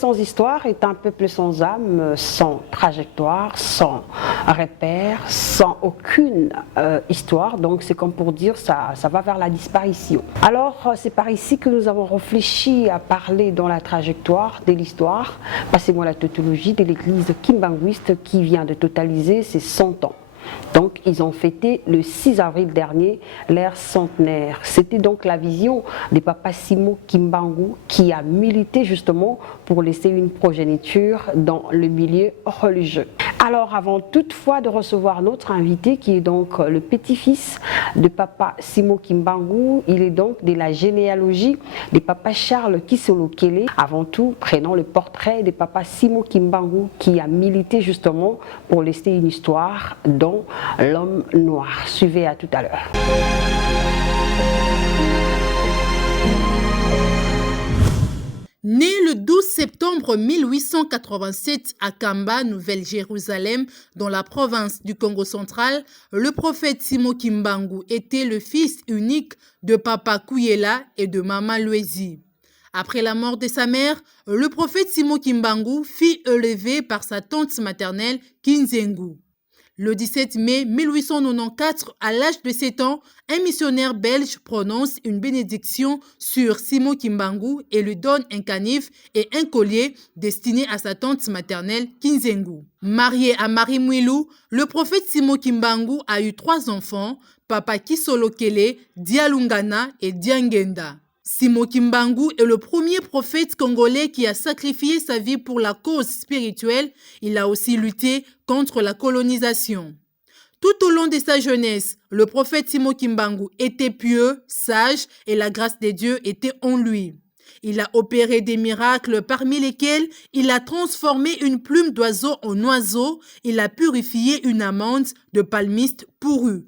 sans histoire est un peuple sans âme, sans trajectoire, sans repère, sans aucune histoire. Donc c'est comme pour dire ça va vers la disparition. Alors c'est par ici que nous avons réfléchi à parler dans la trajectoire de l'histoire, passez-moi la tautologie, de l'église kimbanguiste qui vient de totaliser ses 100 ans. Donc, ils ont fêté le 6 avril dernier l'ère centenaire. C'était donc la vision de Papa Simo Kimbangu qui a milité justement pour laisser une progéniture dans le milieu religieux. Alors, avant toutefois de recevoir notre invité, qui est donc le petit-fils de Papa Simo Kimbangu, il est donc de la généalogie de Papa Charles Kisolo Kele. Avant tout, prenons le portrait de Papa Simo Kimbangu qui a milité justement pour laisser une histoire dans l'homme noir. Suivez, à tout à l'heure. Né le 12 septembre 1887 à Kamba, Nouvelle-Jérusalem, dans la province du Congo central, le prophète Simo Kimbangu était le fils unique de Papa Kuyela et de Mama Luezi. Après la mort de sa mère, le prophète Simo Kimbangu fut élevé par sa tante maternelle Kinzengu. Le 17 mai 1894, à l'âge de 7 ans, un missionnaire belge prononce une bénédiction sur Simo Kimbangu et lui donne un canif et un collier destiné à sa tante maternelle Kinzengu. Marié à Marie Mouilou, le prophète Simo Kimbangu a eu 3 enfants, Papa Kisolo Kele, Dialungana et Diangenda. Simo Kimbangu est le premier prophète congolais qui a sacrifié sa vie pour la cause spirituelle. Il a aussi lutté contre la colonisation. Tout au long de sa jeunesse, le prophète Simo Kimbangu était pieux, sage et la grâce de Dieu était en lui. Il a opéré des miracles parmi lesquels il a transformé une plume d'oiseau en oiseau. Il a purifié une amande de palmiste pourrue.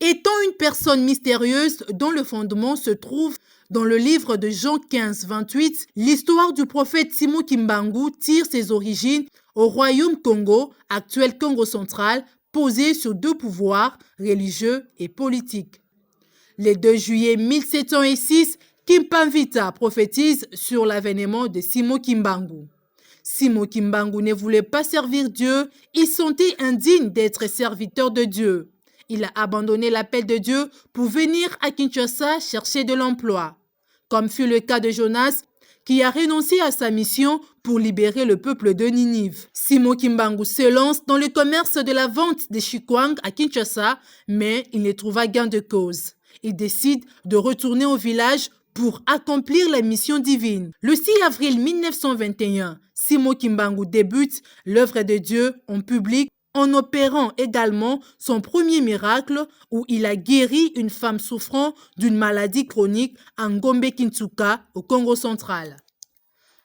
Étant une personne mystérieuse dont le fondement se trouve dans le livre de Jean 15, 28, l'histoire du prophète Simo Kimbangu tire ses origines au royaume Congo, actuel Congo central, posé sur 2 pouvoirs, religieux et politiques. Le 2 juillet 1706, Kimpamvita prophétise sur l'avènement de Simo Kimbangu. Simo Kimbangu ne voulait pas servir Dieu, il sentait indigne d'être serviteur de Dieu. Il a abandonné l'appel de Dieu pour venir à Kinshasa chercher de l'emploi. Comme fut le cas de Jonas, qui a renoncé à sa mission pour libérer le peuple de Ninive. Simo Kimbangu se lance dans le commerce de la vente des chikwang à Kinshasa, mais il ne trouva gain de cause. Il décide de retourner au village pour accomplir la mission divine. Le 6 avril 1921, Simo Kimbangu débute l'œuvre de Dieu en public en opérant également son premier miracle où il a guéri une femme souffrant d'une maladie chronique à Ngombe-Kintsuka au Congo central.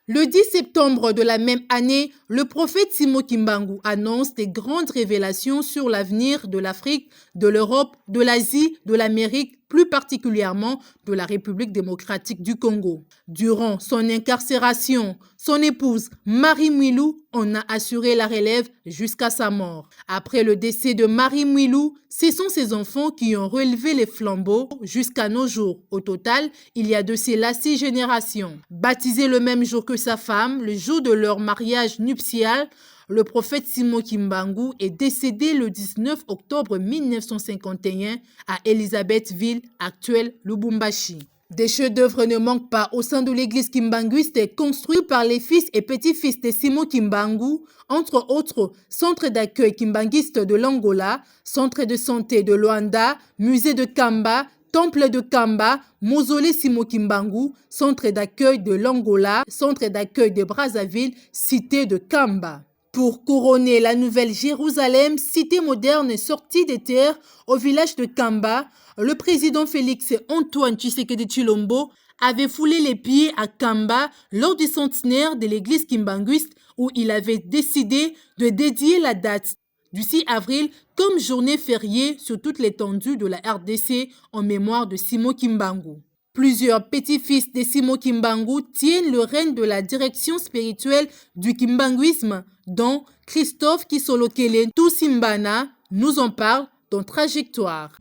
Le 10 septembre de la même année, le prophète Simo Kimbangu annonce des grandes révélations sur l'avenir de l'Afrique, de l'Europe, de l'Asie, de l'Amérique, plus particulièrement de la République démocratique du Congo. Durant son incarcération, son épouse Marie Mouilou en a assuré la relève jusqu'à sa mort. Après le décès de Marie Mouilou, ce sont ses enfants qui ont relevé les flambeaux jusqu'à nos jours. Au total, il y a de cela 6 générations. Baptisé le même jour que sa femme, le jour de leur mariage nuptial, le prophète Simo Kimbangu est décédé le 19 octobre 1951 à Elisabethville, actuelle Lubumbashi. Des chefs-d'œuvre ne manquent pas au sein de l'église kimbanguiste construite par les fils et petits-fils de Simo Kimbangu, entre autres centre d'accueil kimbanguiste de l'Angola, centre de santé de Luanda, musée de Kamba, temple de Kamba, mausolée Simo Kimbangu, centre d'accueil de l'Angola, centre d'accueil de Brazzaville, cité de Kamba. Pour couronner la Nouvelle-Jérusalem, cité moderne sortie des terres au village de Kamba, le président Félix Antoine Tshisekedi Tshilombo avait foulé les pieds à Kamba lors du centenaire de l'église kimbanguiste où il avait décidé de dédier la date du 6 avril comme journée fériée sur toute l'étendue de la RDC en mémoire de Simo Kimbangu. Plusieurs petits-fils de Simo Kimbangu tiennent le règne de la direction spirituelle du kimbanguisme, dont Christophe Kisolo Kele Tousimbana nous en parle dans Trajectoire.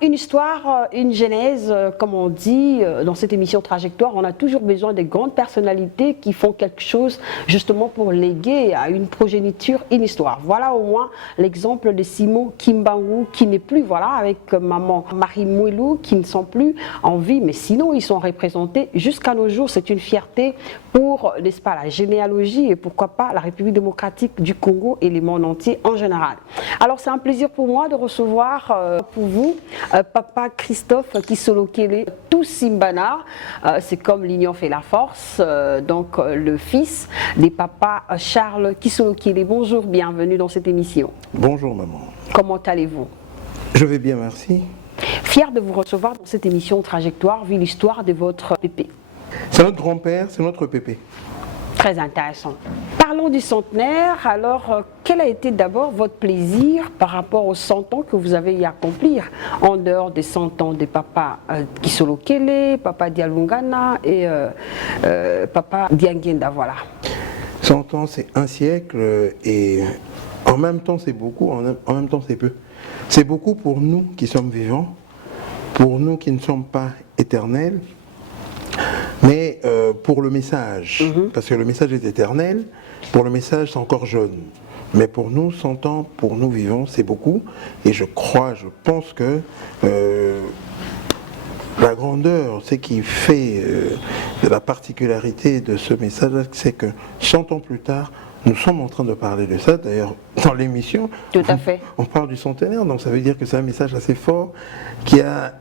une histoire, une genèse, comme on dit dans cette émission Trajectoire, on a toujours besoin des grandes personnalités qui font quelque chose justement pour léguer à une progéniture une histoire. Voilà au moins l'exemple de Simon Kimbangu qui n'est plus, voilà, avec maman Marie Mouilou qui ne sont plus en vie, mais sinon ils sont représentés jusqu'à nos jours. C'est une fierté pour, n'est-ce pas, la généalogie et pourquoi pas la République démocratique du Congo et le monde entier en général. Alors c'est un plaisir pour moi de recevoir pour vous Papa Christophe Kisolokele Tousimbana. C'est comme l'union fait la force, donc le fils des papas Charles Kisolokele. Bonjour, bienvenue dans cette émission. Bonjour maman. Comment allez-vous? Je vais bien, merci. Fier de vous recevoir dans cette émission Trajectoire, vu l'histoire de votre pépé. C'est notre grand-père, c'est notre pépé. Très intéressant. Parlons du centenaire. Alors, quel a été d'abord votre plaisir par rapport aux 100 ans que vous avez y accomplir, en dehors des 100 ans des papas Kisolokele, papa Dialungana et papa Diangenda, voilà. 100 ans, c'est un siècle et en même temps c'est beaucoup, en même temps c'est peu. C'est beaucoup pour nous qui sommes vivants, pour nous qui ne sommes pas éternels, mais pour le message, parce que le message est éternel, pour le message c'est encore jeune. Mais pour nous, 100 ans, pour nous vivants, c'est beaucoup. Et je pense que la grandeur, ce qui fait de la particularité de ce message, c'est que 100 ans plus tard, nous sommes en train de parler de ça. D'ailleurs, dans l'émission, tout à fait, on parle du centenaire, donc ça veut dire que c'est un message assez fort qui a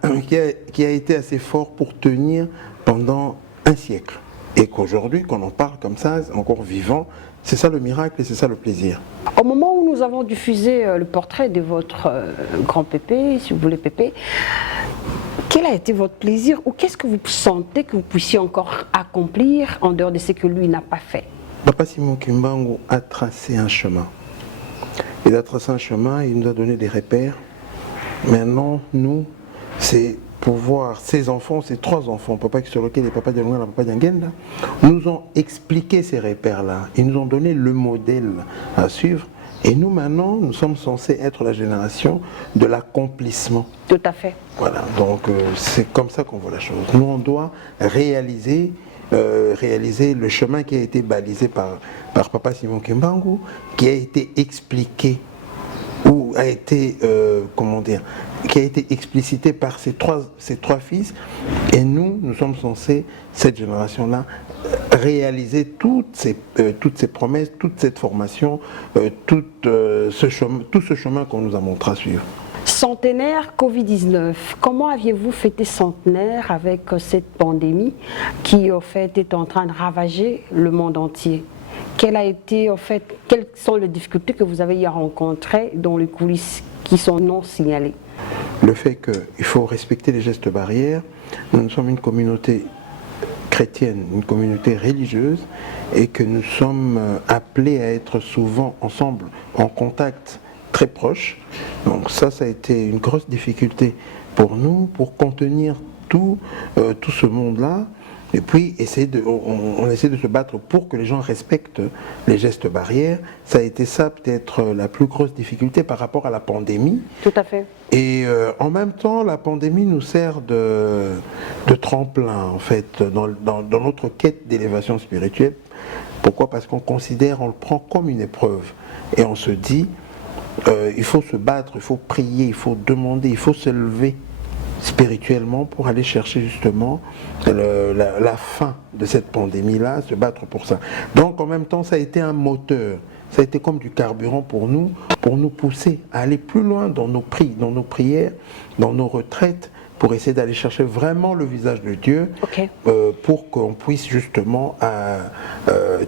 été assez fort pour tenir pendant un siècle. Et qu'aujourd'hui, quand on parle comme ça, encore vivant, c'est ça le miracle et c'est ça le plaisir. Au moment où nous avons diffusé le portrait de votre grand pépé, si vous voulez pépé, quel a été votre plaisir ou qu'est-ce que vous sentez que vous puissiez encore accomplir en dehors de ce que lui n'a pas fait? Papa Simon Kimbangu a tracé un chemin. Il a tracé un chemin, il nous a donné des repères. Maintenant, nous, c'est pour voir ces enfants, ces 3 enfants, papa Kisolokele, papa Dialungana, papa Diangenda, nous ont expliqué ces repères-là. Ils nous ont donné le modèle à suivre. Et nous, maintenant, nous sommes censés être la génération de l'accomplissement. Tout à fait. Voilà, donc c'est comme ça qu'on voit la chose. Nous, on doit réaliser le chemin qui a été balisé par papa Simon Kimbangu, qui a été expliqué ou a été qui a été explicité par ces trois fils. Et nous sommes censés, cette génération-là, réaliser toutes ces promesses, toute cette formation, tout ce chemin qu'on nous a montré à suivre. Centenaire Covid-19, comment aviez-vous fêté centenaire avec cette pandémie qui en fait est en train de ravager le monde entier? Quelles sont les difficultés que vous avez y rencontrées dans les coulisses qui sont non signalées? Le fait qu'il faut respecter les gestes barrières. Nous sommes une communauté chrétienne, une communauté religieuse, et que nous sommes appelés à être souvent ensemble, en contact très proche. Donc ça a été une grosse difficulté pour nous, pour contenir tout ce monde-là. Et puis, on essaie de se battre pour que les gens respectent les gestes barrières. Ça a été ça peut-être la plus grosse difficulté par rapport à la pandémie. Tout à fait. Et en même temps, la pandémie nous sert de tremplin, en fait, dans notre quête d'élévation spirituelle. Pourquoi? Parce qu'on le prend comme une épreuve. Et on se dit, il faut se battre, il faut prier, il faut demander, il faut se lever spirituellement pour aller chercher justement la fin de cette pandémie-là, se battre pour ça. Donc en même temps, ça a été un moteur, ça a été comme du carburant pour nous pousser à aller plus loin dans nos prières, dans nos retraites, pour essayer d'aller chercher vraiment le visage de Dieu, okay, pour qu'on puisse justement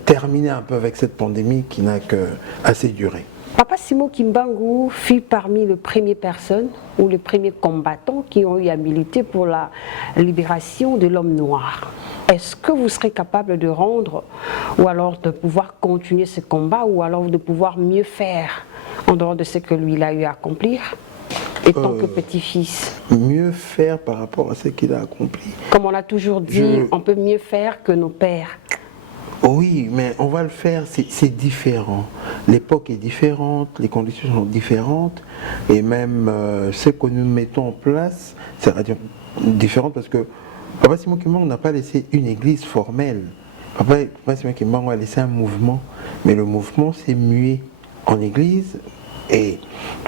terminer un peu avec cette pandémie qui n'a que assez duré. Papa Simon Kimbangu fut parmi les premières personnes ou les premiers combattants qui ont eu à militer pour la libération de l'homme noir. Est-ce que vous serez capable de rendre ou alors de pouvoir continuer ce combat ou alors de pouvoir mieux faire en dehors de ce que lui il a eu à accomplir étant que petit-fils? Mieux faire par rapport à ce qu'il a accompli. Comme on a toujours dit, on peut mieux faire que nos pères. Oui, mais on va le faire, c'est différent. L'époque est différente, les conditions sont différentes, et même ce que nous mettons en place, c'est différent parce que Papa Simon Kimbangu n'a pas laissé une église formelle. Papa Simon Kimbangu a laissé un mouvement, mais le mouvement s'est mué en église. Et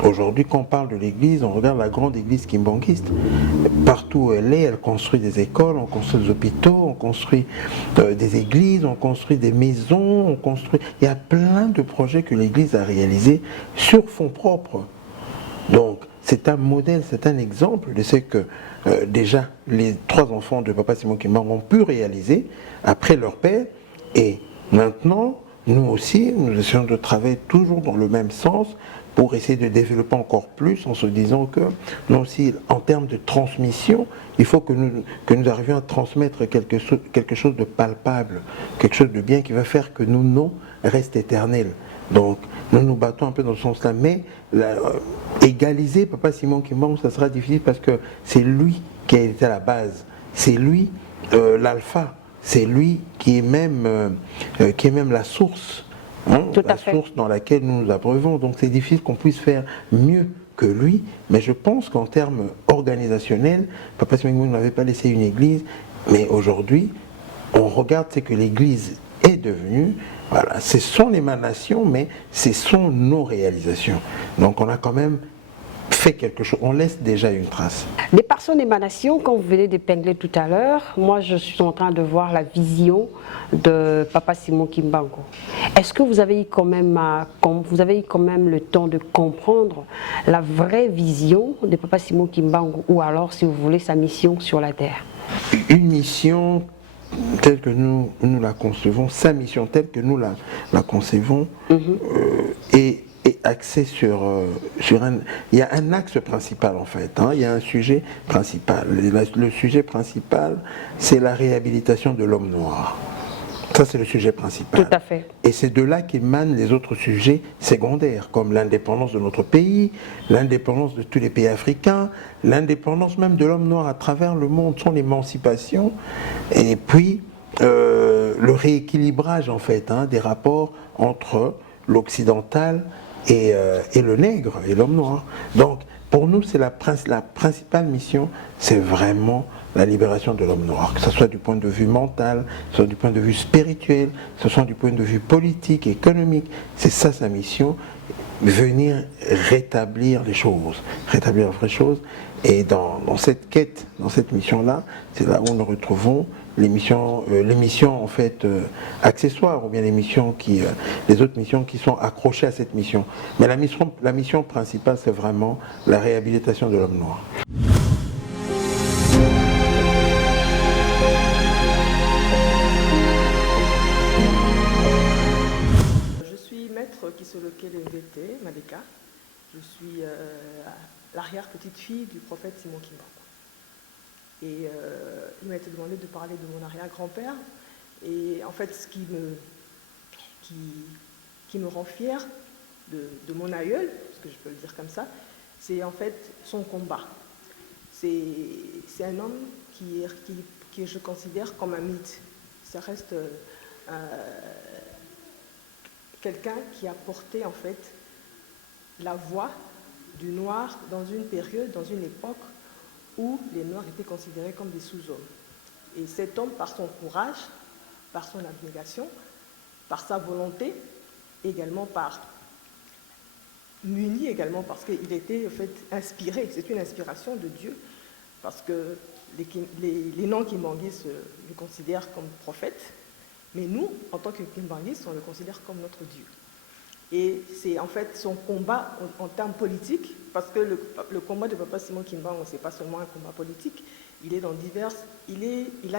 aujourd'hui, quand on parle de l'église, on regarde la grande église kimbanguiste. Partout où elle est, elle construit des écoles, on construit des hôpitaux, on construit des églises, on construit des maisons, on construit... Il y a plein de projets que l'église a réalisés sur fonds propres. Donc, c'est un modèle, c'est un exemple de ce que déjà les 3 enfants de Papa Simon Kimbangu ont pu réaliser après leur père. Et maintenant, nous aussi, nous essayons de travailler toujours dans le même sens pour essayer de développer encore plus en se disant que nous aussi, en termes de transmission, il faut que nous arrivions à transmettre quelque chose de palpable, quelque chose de bien qui va faire que nos noms restent éternels. Donc, nous nous battons un peu dans ce sens-là, mais égaliser Papa Simon Kimbangu, ça sera difficile parce que c'est lui qui a été à la base, c'est lui l'alpha, c'est lui qui est même la source. La source dans laquelle nous nous abreuvons. Donc c'est difficile qu'on puisse faire mieux que lui, mais je pense qu'en termes organisationnels, Papa Simon Kimbangu n'avait pas laissé une église, mais aujourd'hui, on regarde ce que l'église est devenue. Voilà, c'est son émanation, mais ce sont nos réalisations. Donc on a quand même fait quelque chose, on laisse déjà une trace. Mais par son émanation, quand vous venez d'épingler tout à l'heure, moi je suis en train de voir la vision de Papa Simon Kimbangu. Est-ce que vous avez eu quand même le temps de comprendre la vraie vision de Papa Simon Kimbangu, ou alors, si vous voulez, sa mission sur la terre? Une mission telle que nous la concevons, sa mission telle que nous la concevons, est axée sur un... Il y a un axe principal en fait, il y a un sujet principal. Le sujet principal, c'est la réhabilitation de l'homme noir. Ça, c'est le sujet principal. Tout à fait. Et c'est de là qu'émanent les autres sujets secondaires, comme l'indépendance de notre pays, l'indépendance de tous les pays africains, l'indépendance même de l'homme noir à travers le monde, son émancipation, et puis le rééquilibrage, en fait, des rapports entre l'occidental et le nègre, et l'homme noir. Donc, pour nous, c'est la principale mission, c'est vraiment la libération de l'homme noir, que ce soit du point de vue mental, que ce soit du point de vue spirituel, que ce soit du point de vue politique, économique. C'est ça sa mission, venir rétablir les choses, rétablir les vraies choses. Et dans cette quête, dans cette mission-là, c'est là où nous retrouvons les missions en fait accessoires, ou bien les autres missions qui sont accrochées à cette mission. Mais la mission principale, c'est vraiment la réhabilitation de l'homme noir. Kisoloke Lengete Madeka. Je suis l'arrière-petite-fille du prophète Simon Kimbangu. Et il m'a été demandé de parler de mon arrière-grand-père. Et en fait, ce qui me rend fière de mon aïeul, parce que je peux le dire comme ça, c'est en fait son combat. C'est un homme qui je considère comme un mythe. Ça reste quelqu'un qui a porté en fait la voix du noir dans une période, dans une époque où les noirs étaient considérés comme des sous-hommes. Et cet homme, par son courage, par son abnégation, par sa volonté, également muni également parce qu'il était en fait inspiré, c'est une inspiration de Dieu, parce que les non-kimbanguistes le considèrent comme prophète, mais nous, en tant que kimbanguistes, on le considère comme notre Dieu. Et c'est en fait son combat en termes politiques, parce que le combat de Papa Simon Kimbangu, ce n'est pas seulement un combat politique, il a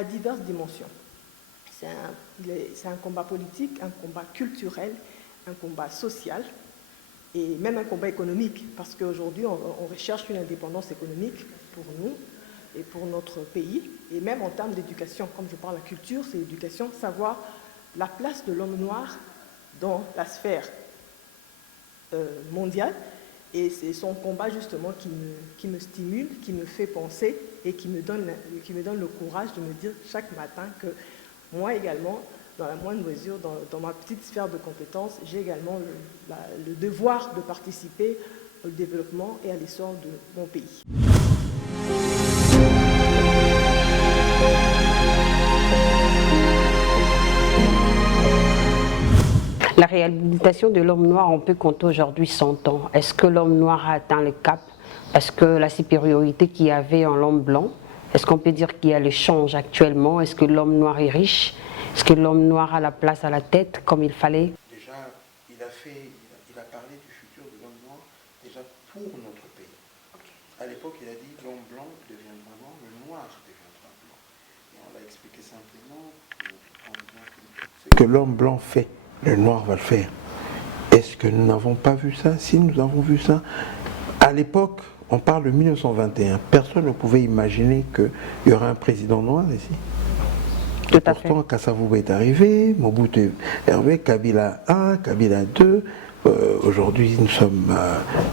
diverses dimensions. C'est un combat politique, un combat culturel, un combat social, et même un combat économique, parce qu'aujourd'hui, on recherche une indépendance économique pour nous et pour notre pays, et même en termes d'éducation, comme je parle de la culture, c'est l'éducation, savoir la place de l'homme noir dans la sphère mondiale, et c'est son combat justement qui me stimule, qui me fait penser, et qui me donne le courage de me dire chaque matin que moi également, dans la moindre mesure, dans ma petite sphère de compétences, j'ai également le devoir de participer au développement et à l'essor de mon pays. La réhabilitation de l'homme noir, on peut compter aujourd'hui 100 ans. Est-ce que l'homme noir a atteint le cap? Est-ce que la supériorité qu'il y avait en l'homme blanc, est-ce qu'on peut dire qu'il y a le change actuellement? Est-ce que l'homme noir est riche? Est-ce que l'homme noir a la place à la tête comme il fallait? Déjà, il a parlé du futur de l'homme noir déjà pour notre pays. À l'époque, il a dit l'homme blanc deviendra noir, le noir deviendra blanc. Et on l'a expliqué simplement ce que l'homme blanc fait, le noir va le faire. Est-ce que nous n'avons pas vu ça? Si nous avons vu ça, à l'époque, on parle de 1921. Personne ne pouvait imaginer qu'il y aurait un président noir ici. Tout à fait. Pourtant, Kasavubu est arrivé, Mobutu est arrivé, Kabila 1, Kabila 2. Aujourd'hui,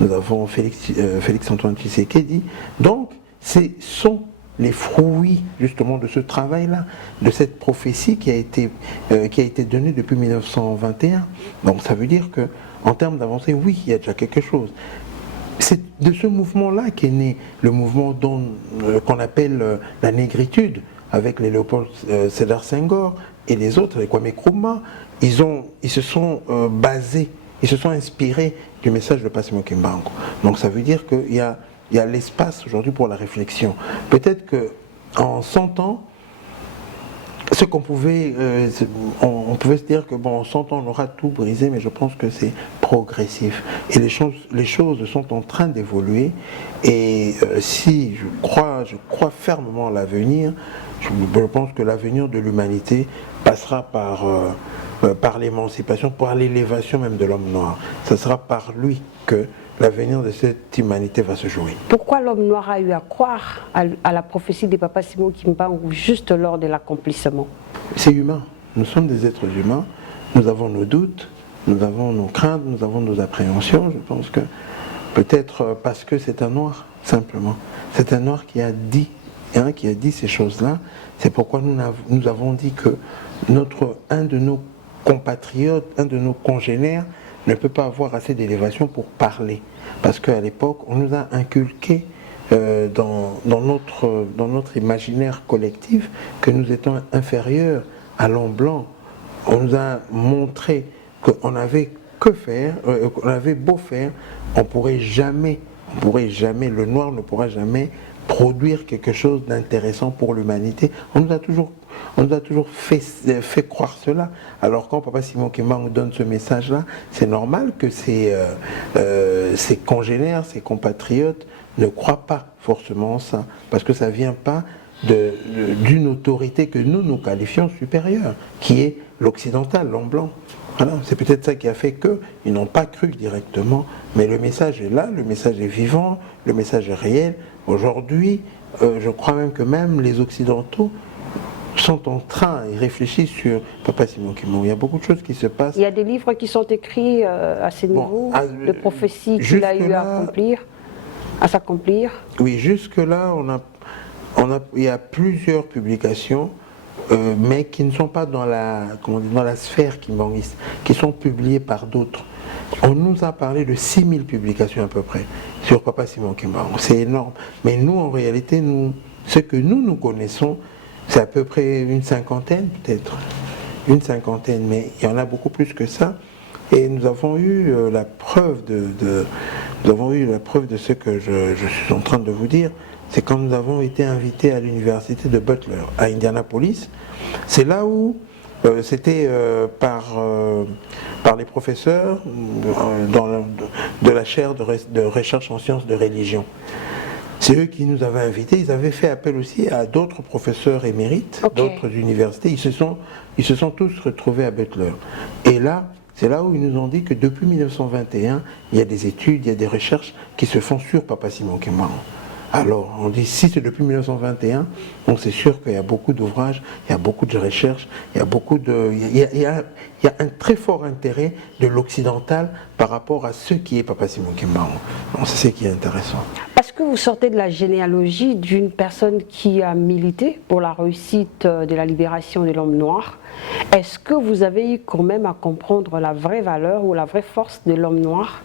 nous avons Félix-Antoine Tshisekedi. Donc, ce sont les fruits justement de ce travail-là, de cette prophétie qui a été donnée depuis 1921. Donc, ça veut dire que, en termes d'avancée, oui, il y a déjà quelque chose. C'est de ce mouvement-là qu'est né le mouvement qu'on appelle la négritude, avec les Léopold Sédar Senghor et les autres, les Kwame Nkrumah. Ils se sont basés, ils se sont inspirés du message de Passimo Kimbangu. Donc ça veut dire qu'il y a l'espace aujourd'hui pour la réflexion. Peut-être qu'en 100 ans, ce qu'on pouvait, on pouvait se dire que bon, en 100 ans on aura tout brisé, mais je pense que c'est progressif. Et les choses sont en train d'évoluer. Et si je crois fermement à l'avenir, je pense que l'avenir de l'humanité passera par l'émancipation, par l'élévation même de l'homme noir. Ce sera par lui que l'avenir de cette humanité va se jouer. Pourquoi l'homme noir a eu à croire à la prophétie de Papa Simon Kimbangu juste lors de l'accomplissement? C'est humain. Nous sommes des êtres humains. Nous avons nos doutes, nous avons nos craintes, nous avons nos appréhensions. Je pense que peut-être parce que c'est un noir, simplement. C'est un noir qui a dit ces choses-là. C'est pourquoi nous avons dit que un de nos compatriotes, un de nos congénères, ne peut pas avoir assez d'élévation pour parler. Parce qu'à l'époque, on nous a inculqué dans notre imaginaire collectif que nous étions inférieurs à l'homme blanc. On nous a montré qu'on avait que faire, qu'on avait beau faire, on pourrait jamais, le noir ne pourra jamais produire quelque chose d'intéressant pour l'humanité. On nous a toujours fait croire cela. Alors quand Papa Simon Kimbangu donne ce message-là, c'est normal que ses congénères, ses compatriotes ne croient pas forcément ça, parce que ça ne vient pas d'une autorité que nous qualifions supérieure, qui est l'occidental, l'homme blanc. Voilà, c'est peut-être ça qui a fait qu'ils n'ont pas cru directement, mais le message est là, le message est vivant, le message est réel. Aujourd'hui, je crois même que même les Occidentaux sont en train, ils réfléchissent sur Papa Simon Kimbangu. Il y a beaucoup de choses qui se passent. Il y a des livres qui sont écrits à ce niveau, de prophéties qu'il a eu à s'accomplir. Oui, jusque-là, il y a plusieurs publications, mais qui ne sont pas dans la sphère kimbanguiste, qui sont publiées par d'autres. On nous a parlé de 6000 publications à peu près sur Papa Simon Kimbangu. C'est énorme. Mais nous, en réalité, ce que nous connaissons, c'est à peu près une cinquantaine, peut-être. Une cinquantaine, mais il y en a beaucoup plus que ça. Et nous avons eu la preuve de ce que je suis en train de vous dire. C'est quand nous avons été invités à l'université de Butler, à Indianapolis. C'est là où c'était par les professeurs de la chaire de recherche en sciences de religion. C'est eux qui nous avaient invités. Ils avaient fait appel aussi à d'autres professeurs émérites, d'autres universités. Ils se sont tous retrouvés à Butler. Et là, c'est là où ils nous ont dit que depuis 1921, il y a des études, il y a des recherches qui se font sur Papa Simon Kimbangu. Alors, on dit, si c'est depuis 1921, donc c'est sûr qu'il y a beaucoup d'ouvrages, il y a beaucoup de recherches, il y a un très fort intérêt de l'occidental par rapport à ce qui est Papa Simon Kimbangu. Donc c'est ce qui est intéressant. Parce Est-ce que vous sortez de la généalogie d'une personne qui a milité pour la réussite de la libération de l'homme noir? Est-ce que vous avez eu quand même à comprendre la vraie valeur ou la vraie force de l'homme noir?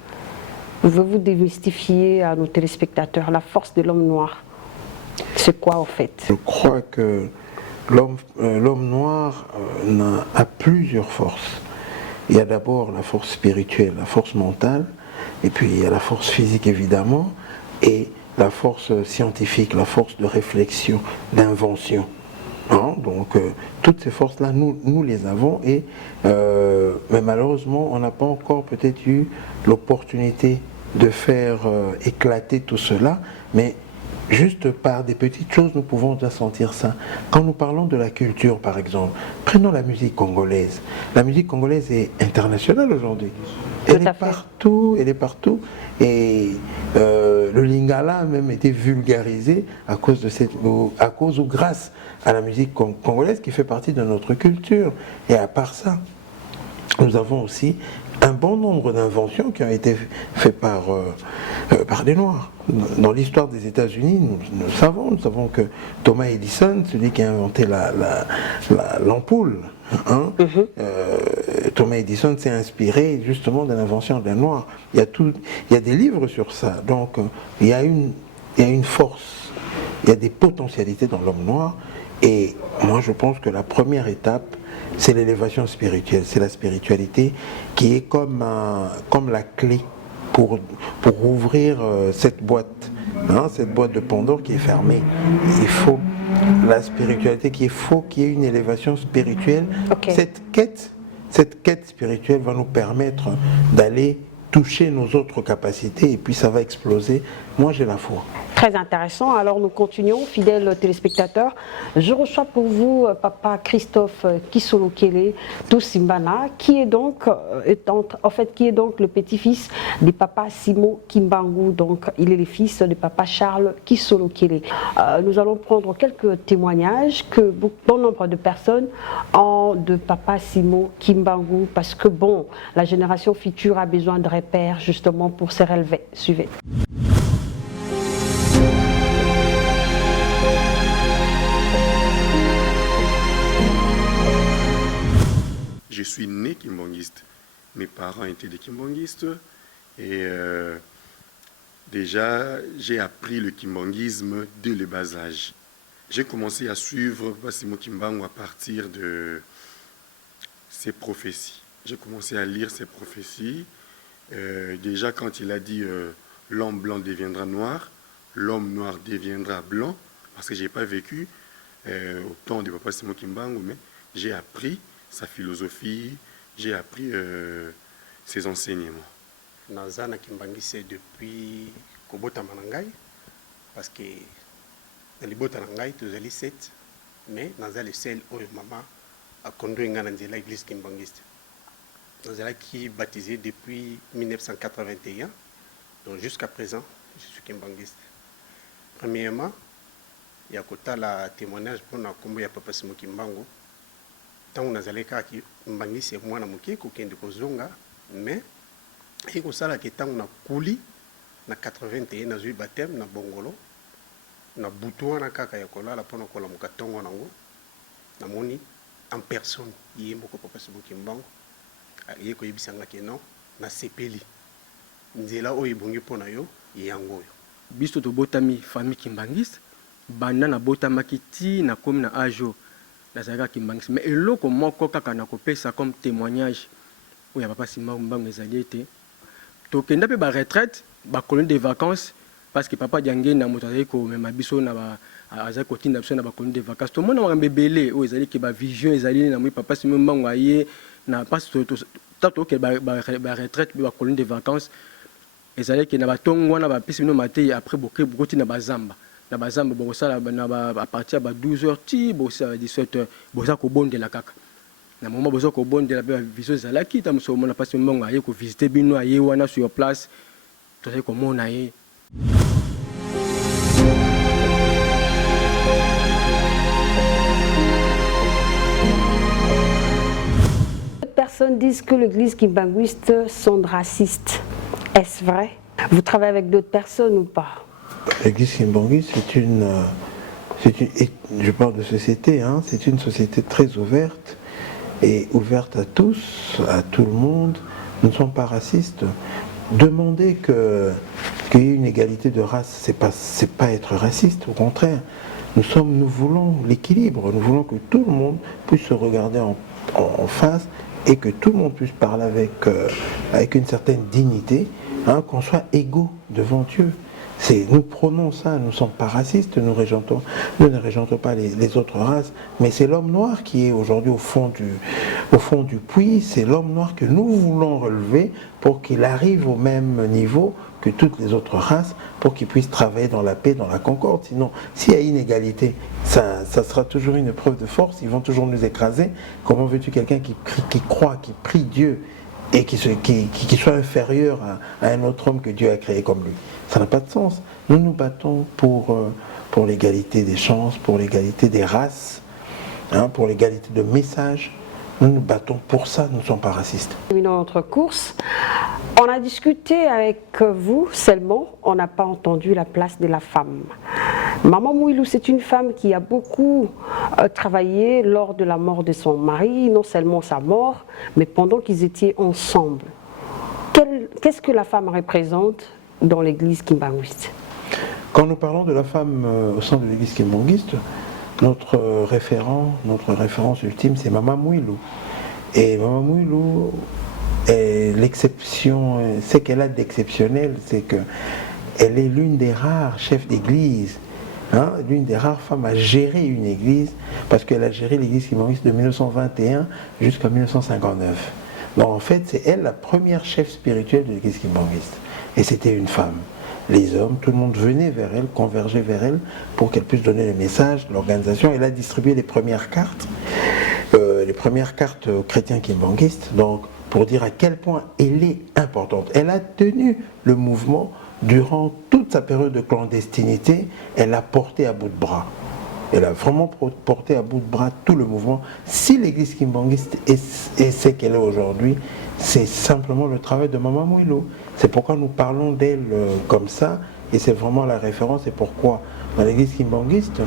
Pouvez-vous démystifier à nos téléspectateurs la force de l'homme noir? C'est quoi au fait? Je crois que l'homme noir a plusieurs forces. Il y a d'abord la force spirituelle, la force mentale, et puis il y a la force physique évidemment, et la force scientifique, la force de réflexion, d'invention. Hein? Donc toutes ces forces-là, nous les avons, mais malheureusement, on n'a pas encore peut-être eu l'opportunité de faire éclater tout cela, mais juste par des petites choses, nous pouvons déjà sentir ça. Quand nous parlons de la culture, par exemple, prenons la musique congolaise. La musique congolaise est internationale aujourd'hui. Elle est partout, Et le lingala a même été vulgarisé à cause ou grâce à la musique congolaise qui fait partie de notre culture. Et à part ça, nous avons aussi un bon nombre d'inventions qui ont été faites par des Noirs. Dans l'histoire des États-Unis, nous savons que Thomas Edison, celui qui a inventé l'ampoule, Thomas Edison s'est inspiré justement de l'invention d'un Noir. Il y a des livres sur ça. Donc il y a une force, il y a des potentialités dans l'homme noir. Et moi je pense que la première étape, c'est l'élévation spirituelle, c'est la spiritualité qui est comme la clé pour ouvrir cette boîte de Pandore qui est fermée. Il faut la spiritualité, il faut qu'il y ait une élévation spirituelle. Okay. Cette quête spirituelle va nous permettre d'aller toucher nos autres capacités et puis ça va exploser. Moi j'ai la foi. Très intéressant. Alors nous continuons, fidèles téléspectateurs. Je reçois pour vous Papa Christophe Kisolokele Tousimbana, qui est donc le petit-fils de Papa Simon Kimbangu. Donc il est le fils de Papa Charles Kisolokele. Nous allons prendre quelques témoignages que bon nombre de personnes ont de Papa Simon Kimbangu, parce que bon, la génération future a besoin de repères justement pour se relever. Suivez. Je suis né kimbangiste. Mes parents étaient des kimbongistes et déjà j'ai appris le kimbangisme dès le bas âge. J'ai commencé à suivre Papa Simon Kimbangu à partir de ses prophéties. J'ai commencé à lire ses prophéties. Déjà quand il a dit l'homme blanc deviendra noir, l'homme noir deviendra blanc, parce que je n'ai pas vécu au temps de Papa Simon Kimbangu, mais j'ai appris sa philosophie, j'ai appris ses enseignements. Naza na kimbangise depuis kobota manangai, parce que dans les bota nangai tozali 7, mais naza le seul oyo maman a conduit nga na nzela église kimbangiste. Naza qui baptisé depuis 1981, donc jusqu'à présent je suis kimbangiste. Premièrement, il y a kota la témoignage pour na kombo ya Papa Simon Kimbangu. Tant on a zalé kaki mbangisi mwana muke kokende kozonga, mais et ko sala ke tant on a kouli na 81 na zui baptême na bongolo na butu na kaka ya kola la pona kola mukatongo nango na moni en personne yembo ko Papa Simon Kimbangu ye ko yebisanga ke non na sepeli nzela o ibongi pona yo yango yo biso to botami famille kimbangiste banda na botamaki ti na komi na ajo nazalaka kimbangiste, mais eloko moko kaka na kopesa comme témoignage oya Papa Simon Kimbangu ezali ete tokenda pe ba retraite ba colonie de vacances, parce que papa diangé na moto azali ko mema biso na ba azali kotinda biso na ba colonie de vacances to mona makambo ebele oyo ezali ke ba vision ezali na moi Papa Simon Kimbangu aye na parce to ke ba retraite ba colonie de vacances ezali ke na ba tongo na ba pisi no maté après bokoti na bazamba na bazamba bokosala na ba à partir ba 12h ti bosa 17h bosa ko bondela kaka na moment bosa ko bondela ba vision ezalaki ta muso mona Papa Simon Kimbangu aye ko visiter bino aye wana sur place to sai ko mona ye. Personnes disent que l'église kimbanguiste sont racistes. Est-ce vrai? Vous travaillez avec d'autres personnes ou pas? L'église Kimbangui, je parle de société, hein, c'est une société très ouverte et ouverte à tous, à tout le monde. Nous ne sommes pas racistes. Demander qu'il y ait une égalité de race, c'est pas être raciste, au contraire. Nous voulons l'équilibre, nous voulons que tout le monde puisse se regarder en face et que tout le monde puisse parler avec une certaine dignité, hein, qu'on soit égaux devant Dieu. Nous prônons ça, nous ne sommes pas racistes, nous ne rejetons pas les autres races, mais c'est l'homme noir qui est aujourd'hui au fond du puits, c'est l'homme noir que nous voulons relever pour qu'il arrive au même niveau que toutes les autres races, pour qu'il puisse travailler dans la paix, dans la concorde. Sinon, s'il y a inégalité, ça sera toujours une preuve de force, ils vont toujours nous écraser. Comment veux-tu quelqu'un qui croit, qui prie Dieu et qui soit inférieur à un autre homme que Dieu a créé comme lui? Ça n'a pas de sens. Nous nous battons pour l'égalité des chances, pour l'égalité des races, hein, pour l'égalité de messages. Nous nous battons pour ça, nous ne sommes pas racistes. Dans notre course, on a discuté avec vous seulement, on n'a pas entendu la place de la femme. Maman Mouilou, c'est une femme qui a beaucoup travaillé lors de la mort de son mari, non seulement sa mort, mais pendant qu'ils étaient ensemble. Qu'est-ce que la femme représente dans l'église kimbanguiste? Quand nous parlons de la femme au sein de l'église kimbanguiste, notre référence ultime, c'est Maman Mouilou. Et Maman Mouilou, l'exception, ce qu'elle a d'exceptionnel, c'est qu'elle est l'une des rares chefs d'église, hein, l'une des rares femmes à gérer une église, parce qu'elle a géré l'église kimbanguiste de 1921 jusqu'à 1959. Donc en fait, c'est elle la première chef spirituelle de l'église kimbanguiste. Et c'était une femme. Les hommes, tout le monde venait vers elle, convergeait vers elle pour qu'elle puisse donner les messages, l'organisation. Elle a distribué les premières cartes aux chrétiens kimbanguistes, donc pour dire à quel point elle est importante. Elle a tenu le mouvement durant toute sa période de clandestinité, elle l'a porté à bout de bras. Elle a vraiment porté à bout de bras tout le mouvement. Si l'église kimbanguiste est ce qu'elle est aujourd'hui, c'est simplement le travail de Maman Mouilou. C'est pourquoi nous parlons d'elle comme ça, et c'est vraiment la référence. Et pourquoi dans l'église kimbanguiste,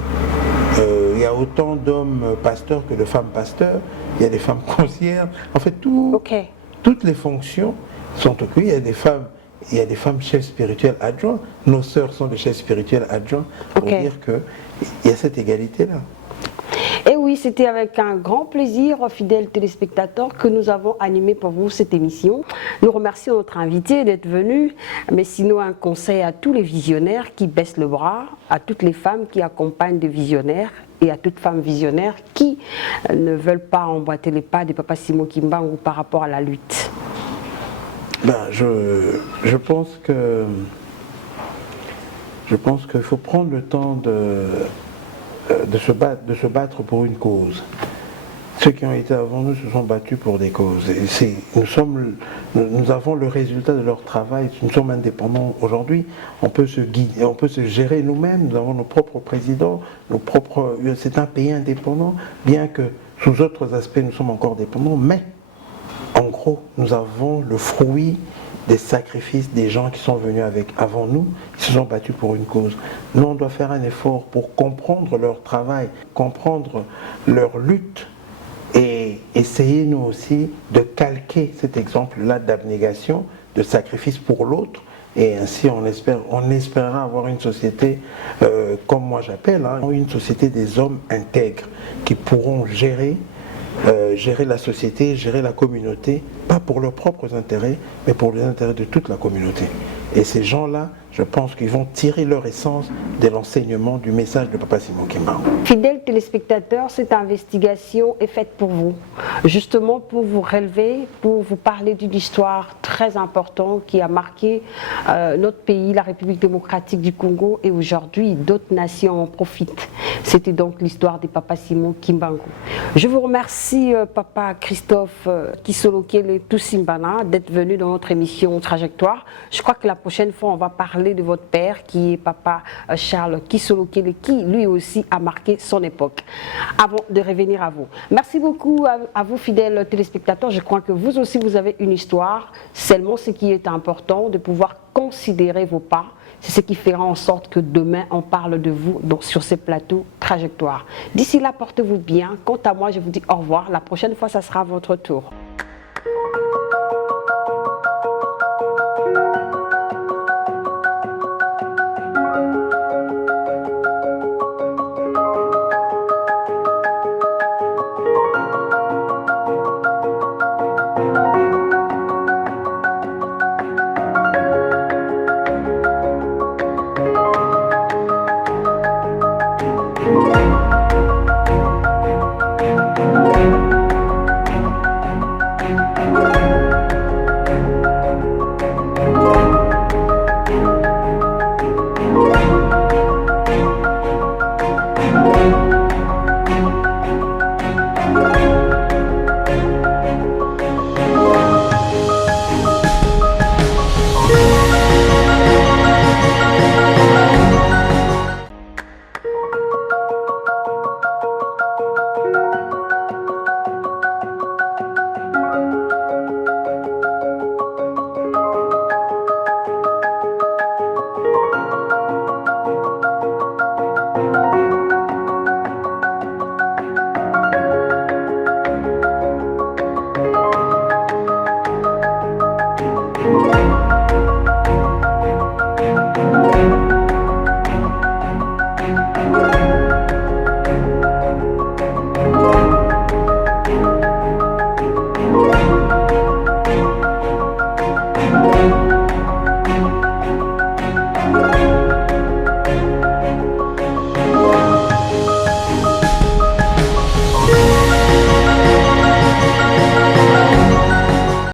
il y a autant d'hommes pasteurs que de femmes pasteurs, il y a des femmes conseillères, en fait toutes les fonctions sont occupées. Il y a des femmes chefs spirituels adjoints, nos sœurs sont des chefs spirituels adjoints, pour dire qu'il y a cette égalité-là. Et oui, c'était avec un grand plaisir, fidèles téléspectateurs, que nous avons animé pour vous cette émission. Nous remercions notre invité d'être venu, mais sinon un conseil à tous les visionnaires qui baissent le bras, à toutes les femmes qui accompagnent des visionnaires et à toutes femmes visionnaires qui ne veulent pas emboîter les pas de Papa Simon Kimbangu par rapport à la lutte. Je pense qu'il faut prendre le temps de se battre pour une cause. Ceux qui ont été avant nous se sont battus pour des causes. Et nous avons le résultat de leur travail. Nous sommes indépendants aujourd'hui. On peut se guider, on peut se gérer nous-mêmes. Nous avons nos propres présidents, c'est un pays indépendant, bien que sous autres aspects nous sommes encore dépendants. Mais en gros, nous avons le fruit des sacrifices des gens qui sont venus avant nous, qui se sont battus pour une cause. Nous, on doit faire un effort pour comprendre leur travail, comprendre leur lutte et essayer nous aussi de calquer cet exemple-là d'abnégation, de sacrifice pour l'autre. Et ainsi, on espérera avoir une société, comme moi j'appelle, une société des hommes intègres qui pourront gérer la société, gérer la communauté, pas pour leurs propres intérêts, mais pour les intérêts de toute la communauté. Et ces gens-là, je pense qu'ils vont tirer leur essence de l'enseignement du message de Papa Simon Kimbangu. Fidèles téléspectateurs, cette investigation est faite pour vous, justement pour vous relever, pour vous parler d'une histoire très importante qui a marqué notre pays, la République démocratique du Congo, et aujourd'hui d'autres nations en profitent. C'était donc l'histoire de Papa Simon Kimbangu. Je vous remercie, Papa Christophe Kisolokele Tousimbana, d'être venu dans notre émission Trajectoire. Je crois que la prochaine fois, on va parler de votre père, qui est Papa Charles Kisolokele, qui lui aussi a marqué son époque. Avant de revenir à vous, merci beaucoup à vous, fidèles téléspectateurs. Je crois que vous aussi, vous avez une histoire. Seulement, ce qui est important, de pouvoir considérer vos pas, c'est ce qui fera en sorte que demain, on parle de vous donc, sur ces plateaux Trajectoire. D'ici là, portez-vous bien. Quant à moi, je vous dis au revoir. La prochaine fois, ça sera votre tour.